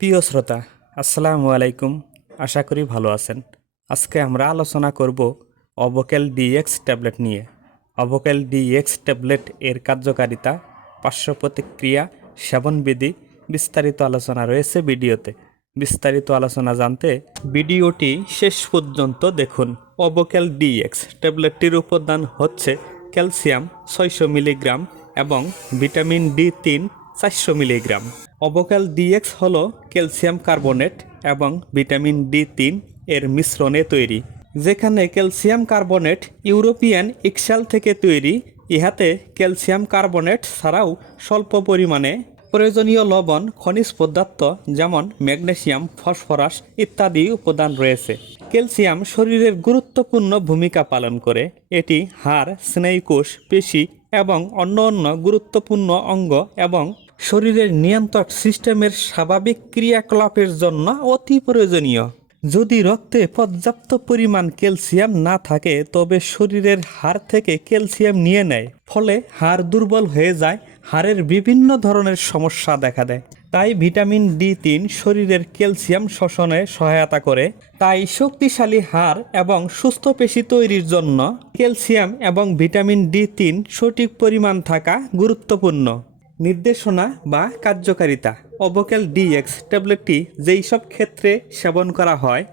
প্রিয় শ্রোতা, আসসালামু আলাইকুম। আশা করি ভালো আছেন। আজকে আমরা আলোচনা করব অবকেল ডিএক্স ট্যাবলেট নিয়ে। অবকেল ডিএক্স ট্যাবলেট এর কার্যকারিতা, পার্শ্ব প্রতিক্রিয়া, সেবনবিধি বিস্তারিত আলোচনা রয়েছে ভিডিওতে। বিস্তারিত আলোচনা জানতে ভিডিওটি শেষ পর্যন্ত দেখুন। অবকেল ডিএক্স ট্যাবলেটটির উপাদান হচ্ছে ক্যালসিয়াম 600 মিলিগ্রাম এবং ভিটামিন ডি3 400 মিলিগ্রাম। অবকেল ডিএক্স হলো ক্যালসিয়াম কার্বনেট এবং ভিটামিন ডি3 এর মিশ্রণে তৈরি। যেখানে ক্যালসিয়াম কার্বনেট ইউরোপিয়ান ইকসাল থেকে তৈরি, ইহাতে ক্যালসিয়াম কার্বনেট ছাড়াও স্বল্প পরিমাণে প্রয়োজনীয় লবণ, খনিজ পদার্থ যেমন ম্যাগনেসিয়াম, ফসফরাস ইত্যাদি উপাদান রয়েছে। ক্যালসিয়াম শরীরের গুরুত্বপূর্ণ ভূমিকা পালন করে। এটি হাড়, স্নায়ুকোষ, পেশি এবং অন্যান্য গুরুত্বপূর্ণ অঙ্গ এবং শরীরের নিয়ন্ত্রক সিস্টেমের স্বাভাবিক ক্রিয়াকলাপের জন্য অতি প্রয়োজনীয়। যদি রক্তে পর্যাপ্ত পরিমাণ ক্যালসিয়াম না থাকে তবে শরীরের হাড় থেকে ক্যালসিয়াম নিয়ে নেয়, ফলে হাড় দুর্বল হয়ে যায়, হাড়ের বিভিন্ন ধরনের সমস্যা দেখা দেয়। তাই ভিটামিন ডি3 শরীরের ক্যালসিয়াম শোষণে সহায়তা করে। তাই শক্তিশালী হাড় এবং সুস্থ পেশি তৈরির জন্য ক্যালসিয়াম এবং ভিটামিন ডি3 সঠিক পরিমাণ থাকা গুরুত্বপূর্ণ। নির্দেশনা বা কার্যকারিতা। অবকেল ডিএক্স ট্যাবলেটটি যেই সব ক্ষেত্রে সেবন করা হয়,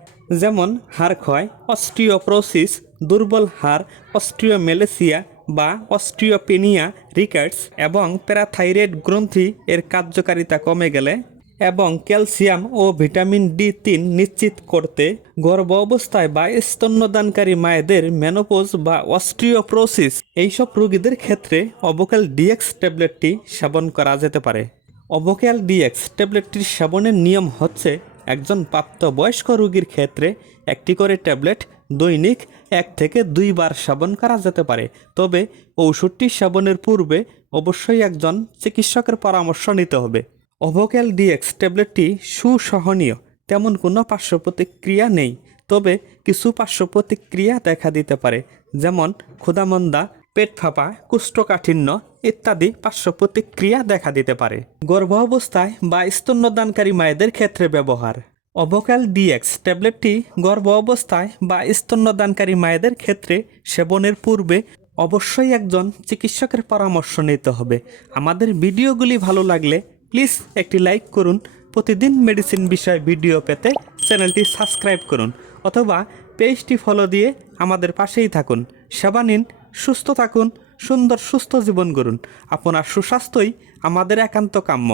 যেমন হাড় ক্ষয়, অস্টিওপোরোসিস, দুর্বল হাড়, অস্টিওমেলেসিয়া বা অস্টিওপেনিয়া রিকেটস এবং প্যারাথাইরয়েড গ্রন্থি এর কার্যকারিতা কমে গেলে এবং ক্যালসিয়াম ও ভিটামিন ডি3 নিশ্চিত করতে, গর্ভ অবস্থায় বা স্তন্যদানকারী মায়েদের মেনোপজ বা অস্টিওপোরোসিস এইসব রোগীদের ক্ষেত্রে অবকেল ডিএক্স ট্যাবলেটটি সেবন করা যেতে পারে। অবকেল ডিএক্স ট্যাবলেটটির সেবনের নিয়ম হচ্ছে, একজন প্রাপ্তবয়স্ক রোগীর ক্ষেত্রে একটি করে ট্যাবলেট দৈনিক 1 থেকে 2 বার সেবন করা যেতে পারে। তবে ঔষধটি সেবনের পূর্বে অবশ্যই একজন চিকিৎসকের পরামর্শ নিতে হবে। অবকেল ডিএক্স ট্যাবলেটটি সুসহনীয়, তেমন কোনো পার্শ্ব প্রতিক্রিয়া নেই। তবে কিছু পার্শ্ব প্রতিক্রিয়া দেখা দিতে পারে, যেমন ক্ষুধামন্দা, পেট ফাঁপা, কোষ্ঠকাঠিন্য ইত্যাদি পার্শ্ব প্রতিক্রিয়া দেখা দিতে পারে। গর্ভ অবস্থায় বা স্তন্যদানকারী মায়েদের ক্ষেত্রে ব্যবহার। অবকেল ডিএক্স ট্যাবলেটটি গর্ভ অবস্থায় বা স্তন্যদানকারী মায়েদের ক্ষেত্রে সেবনের পূর্বে অবশ্যই একজন চিকিৎসকের পরামর্শ নিতে হবে। আমাদের ভিডিওগুলি ভালো লাগলে প্লিজ একটি লাইক করুন। প্রতিদিন মেডিসিন বিষয় ভিডিও পেতে চ্যানেলটি সাবস্ক্রাইব করুন অথবা পেজটি ফলো দিয়ে আমাদের পাশেই থাকুন। সেবা নিন, সুস্থ থাকুন, সুন্দর সুস্থ জীবন গড়ুন। আপনার সুস্বাস্থ্যই আমাদের একান্ত কাম্য।